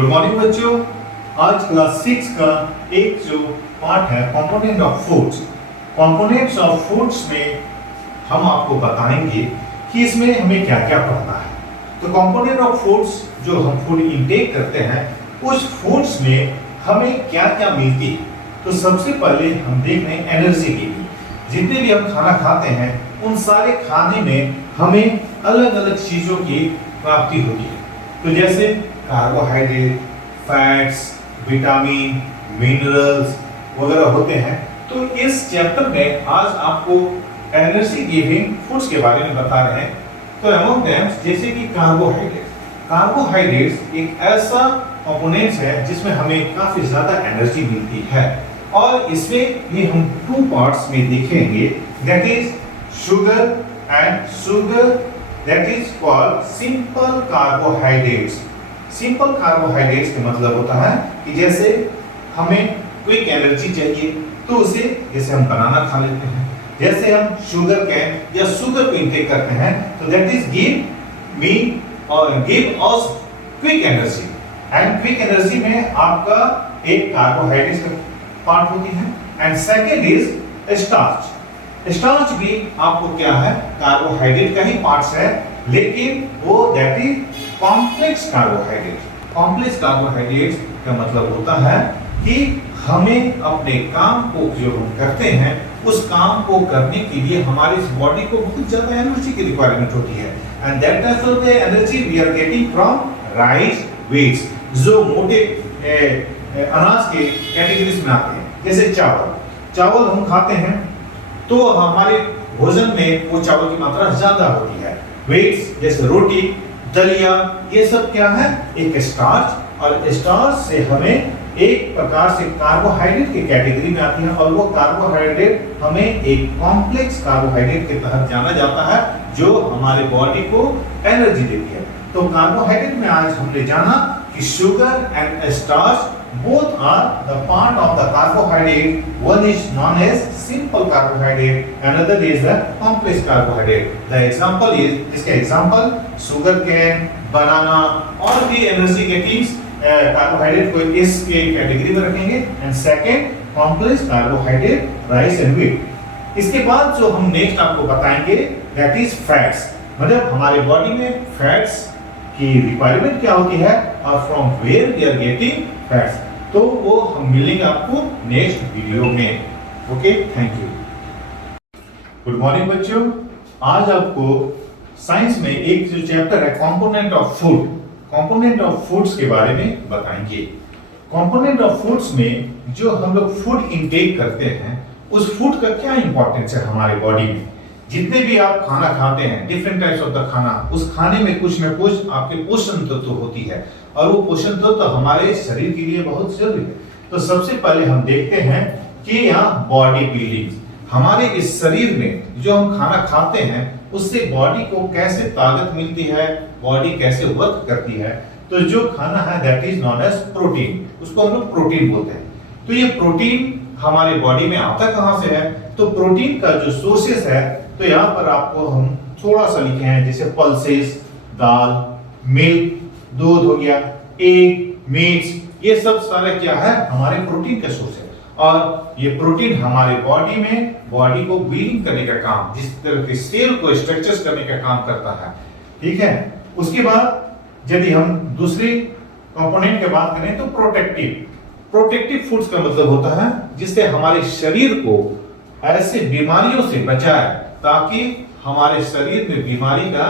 Good morning बच्चों। आज class 6 का एक जो पार्ट है component of foods. Components of foods में हम आपको बताएंगे कि इसमें हमें क्या क्या पढ़ना है। तो कंपोनेंट ऑफ फूड्स जो हम फूड इनटेक करते हैं उस फूड्स में हमें क्या क्या मिलती है। तो सबसे पहले हम देख रहे हैं एनर्जी की। जितने भी हम खाना खाते हैं उन सारे खाने में हमें अलग अलग चीजों की प्राप्ति होती है। तो जैसे कार्बोहाइड्रेट, फैट्स, विटामिन, मिनरल्स वगैरह होते हैं। तो इस चैप्टर में आज आपको एनर्जी गिविंग फूड्स के बारे में बता रहे हैं। तो अमंग देम जैसे कि कार्बोहाइड्रेट्स एक ऐसा कंपोनेंट्स है जिसमें हमें काफी ज्यादा एनर्जी मिलती है और इसमें भी हम टू पार्ट्स में देखेंगे, that is sugar and sugar that is called simple carbohydrates. Simple carbohydrates का मतलब होता है कि जैसे हमें क्विक एनर्जी चाहिए तो उसे जैसे हम बनाना खा लेते हैं, जैसे हम शुगर कैन या शुगर को इंटेक करते हैं तो that is give us quick energy. And quick energy में आपका एक कार्बोहाइड्रेट का पार्ट होती है and second is starch. Starch भी आपको क्या है, कार्बोहाइड्रेट का ही पार्ट्स है, लेकिन वो that is complex carbohydrate. Complex carbohydrate का मतलब होता है कि हमें अपने काम को जो हम करते हैं उस काम को करने के लिए हमारी इस बॉडी को बहुत ज्यादा एनर्जी की रिक्वायरमेंट होती है and that type of the energy we are getting from rice wheats, जो मोटे अनाज के कैटेगरीज में आते हैं। जैसे चावल हम खाते हैं तो हमारे भोजन में वो चावल की मात्रा ज्यादा होती है। व्हीट्स जैसे रोटी, दलिया, ये सब क्या है, एक स्टार्च, और स्टार्च से हमें एक प्रकार से कार्बोहाइड्रेट की कैटेगरी में आती है और वो कार्बोहाइड्रेट हमें एक कॉम्प्लेक्स कार्बोहाइड्रेट के तहत जाना जाता है जो हमारे बॉडी को एनर्जी देती है। तो कार्बोहाइड्रेट में आज हमने जाना कि sugar and starch both are the part of the carbohydrate. One is known as simple carbohydrate, another is the complex carbohydrate. The example is, इसके example sugar cane, banana और भी एनर्जी गेटिंग कार्बोहाइड्रेट को इसके category में रखेंगे and second complex carbohydrate rice and wheat. इसके बाद जो हम नेक्स्ट आपको बताएंगे दैट इज फैट्स, मतलब हमारे बॉडी में फैट्स की रिक्वायरमेंट क्या होती है और from where we are getting fats. तो वो हम मिलेंगे आपको नेक्स्ट वीडियो में। Okay, thank you. Good morning बच्चों। आज आपको साइंस में एक जो चैप्टर है component of food, component of foods के बारे में बताएंगे। कंपोनेंट ऑफ फूड्स में जो हम लोग फूड इनटेक करते हैं उस फूड का क्या इंपॉर्टेंस है हमारे बॉडी में। जितने भी आप खाना खाते हैं, डिफरेंट टाइप्स ऑफ द खाना, उस खाने में कुछ न कुछ आपके पोषण तत्व होती है और वो पोषण तत्व हमारे शरीर के लिए बहुत जरूरी है। तो सबसे पहले हम देखते हैं कि यहाँ बॉडी बिल्डिंग, हमारे इस शरीर में जो हम खाना खाते हैं उससे बॉडी को कैसे ताकत मिलती है, बॉडी कैसे वर्क करती है। तो जो खाना है that is known as protein, उसको हम लोग प्रोटीन बोलते हैं। तो ये प्रोटीन हमारे बॉडी में आता कहाँ से है, तो प्रोटीन का जो सोर्सेस है तो यहाँ पर आपको हम थोड़ा सा लिखे हैं, जैसे पल्सेस, दाल, मिल्क, दूध हो गया, एग, मीट्स, ये सब सारे क्या है, हमारे प्रोटीन का सोर्स है। और ये प्रोटीन हमारे बॉडी में बॉडी को बिल्डिंग करने का काम, जिस तरह के सेल को स्ट्रक्चर्स करने का काम करता है, ठीक है। उसके बाद यदि हम दूसरी कंपोनेंट की बात करें तो प्रोटेक्टिव फूड्स का मतलब होता है जिससे हमारे शरीर को ऐसे बीमारियों से बचाए ताकि हमारे शरीर में बीमारी का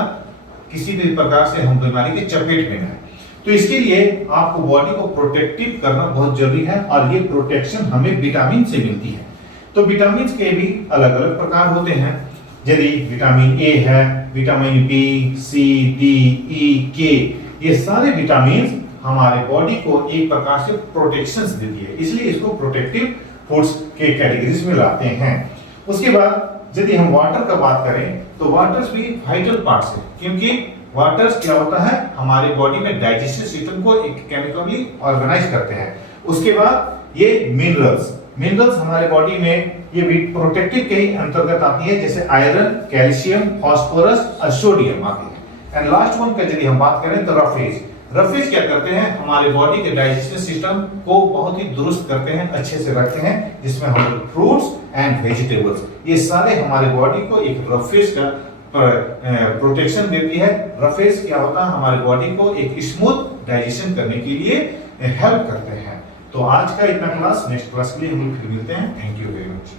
किसी भी प्रकार से हम बीमारी के चपेट में आए। तो इसके लिए आपको बॉडी को प्रोटेक्टिव करना बहुत जरूरी है और ये प्रोटेक्शन हमें विटामिन से मिलती है। तो विटामिन के भी अलग अलग प्रकार होते हैं। यदि विटामिन ए है, विटामिन बी, सी, डी, ई, के, ये सारे विटामिन हमारे बॉडी को एक प्रकार से प्रोटेक्शन देती है, इसलिए इसको प्रोटेक्टिव फूड्स के कैटेगरीज में लाते हैं। उसके बाद यदि हम वाटर का बात करें तो वाटर्स भी वाइटल पार्ट्स है, क्योंकि वाटर्स क्या होता है, हमारे बॉडी में डाइजेस्टिव सिस्टम को एक केमिकली ऑर्गेनाइज करते हैं। उसके बाद ये मिनरल्स हमारे बॉडी में ये भी प्रोटेक्टिव के ही अंतर्गत आती है, जैसे आयरन, कैल्शियम, फास्फोरस और सोडियम आती है। एंड लास्ट वन का यदि हम बात करें तो रफेज क्या करते हैं, हमारे बॉडी के डाइजेस्टिव सिस्टम को बहुत ही दुरुस्त करते हैं, अच्छे से रखते हैं, जिसमें हम फ्रूट्स एंड वेजिटेबल्स, ये सारे हमारे बॉडी को एक रफेज का प्रोटेक्शन देती है। रफेज क्या होता है, हमारे बॉडी को एक स्मूथ डाइजेशन करने के लिए हेल्प करते हैं। तो आज का इतना क्लास, नेक्स्ट क्लास के लिए हम फिर मिलते हैं। Thank you very much.